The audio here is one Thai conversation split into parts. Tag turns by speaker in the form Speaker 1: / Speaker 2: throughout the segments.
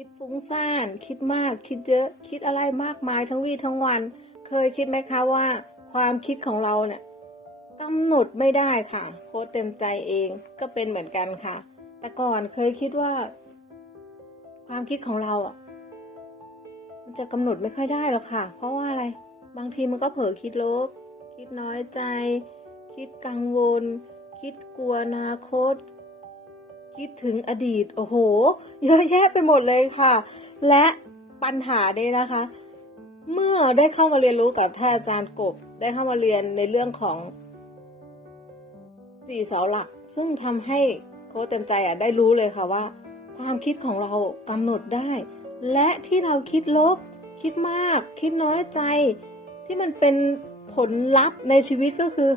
Speaker 1: คิดฟุ้งซ่าน คิดมาก คิดเยอะ คิดอะไรมากมายทั้งวี่ทั้งวัน เคยคิดไหมคะว่า ความคิดของเราเนี่ยกำหนดไม่ได้ค่ะ โค้ดเต็มใจเองก็เป็นเหมือนกันค่ะ แต่ก่อนเคยคิดว่า ความคิดของเราอะ มันจะกำหนดไม่ค่อยได้หรอกค่ะ เพราะว่าอะไร บางทีมันก็เผลอคิดลบ คิดน้อยใจ คิดกังวล คิดกลัวอนาคต คิดถึงอดีต โอ้โห เยอะแยะไปหมดเลยค่ะ และปัญหาเนี่ยนะคะ เมื่อได้เข้ามาเรียนรู้กับท่านอาจารย์กบ ได้เข้ามาเรียนในเรื่องของสี่เสาหลัก ซึ่งทำให้โค้ชเต็มใจอะได้รู้เลยค่ะว่า ความคิดของเรากำหนดได้ และที่เราคิดลบ คิดมาก คิดน้อยใจ ที่มันเป็นผลลัพธ์ในชีวิตก็คือ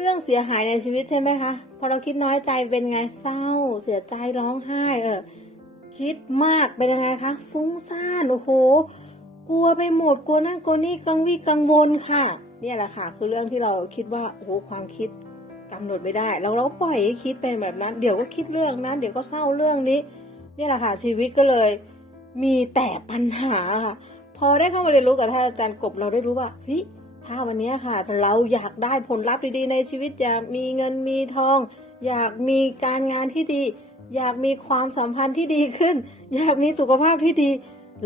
Speaker 1: เรื่องเสียหายในชีวิตใช่ไหมคะ พอเราคิดน้อยใจเป็นไงเศร้า เสียใจร้องไห้เออคิดมากเป็นยังไงคะ ฟุ้งซ่านโอ้โหกลัวไปหมดกลัวนั่นกลัวนี่กังวิกังวลค่ะ เนี่ยแหละค่ะ คือเรื่องที่เราคิดว่าโอ้โหความคิดกำหนดไม่ได้แล้วเราปล่อยให้คิดเป็นแบบนั้น เดี๋ยวก็คิดเรื่องนั้น เดี๋ยวก็เศร้าเรื่องนี้ เนี่ยแหละค่ะ ชีวิตก็เลยมีแต่ปัญหาค่ะ พอได้เข้ามาเรียนรู้กับท่านอาจารย์กบเราได้รู้ว่าเฮ้ย ถ้าวันนี้ค่ะ เราอยากได้ผลลัพธ์ดีๆในชีวิตอยากมีเงินมีทอง อยากมีการงานที่ดี อยากมีความสัมพันธ์ที่ดีขึ้น อยากมีสุขภาพที่ดี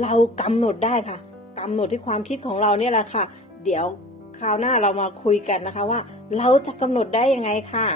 Speaker 1: เรากำหนดได้ค่ะกำหนดที่ความคิดของเราเนี่ยแหละค่ะ เดี๋ยวคราวหน้าเรามาคุยกันนะคะว่า เราจะกำหนดได้ยังไงค่ะ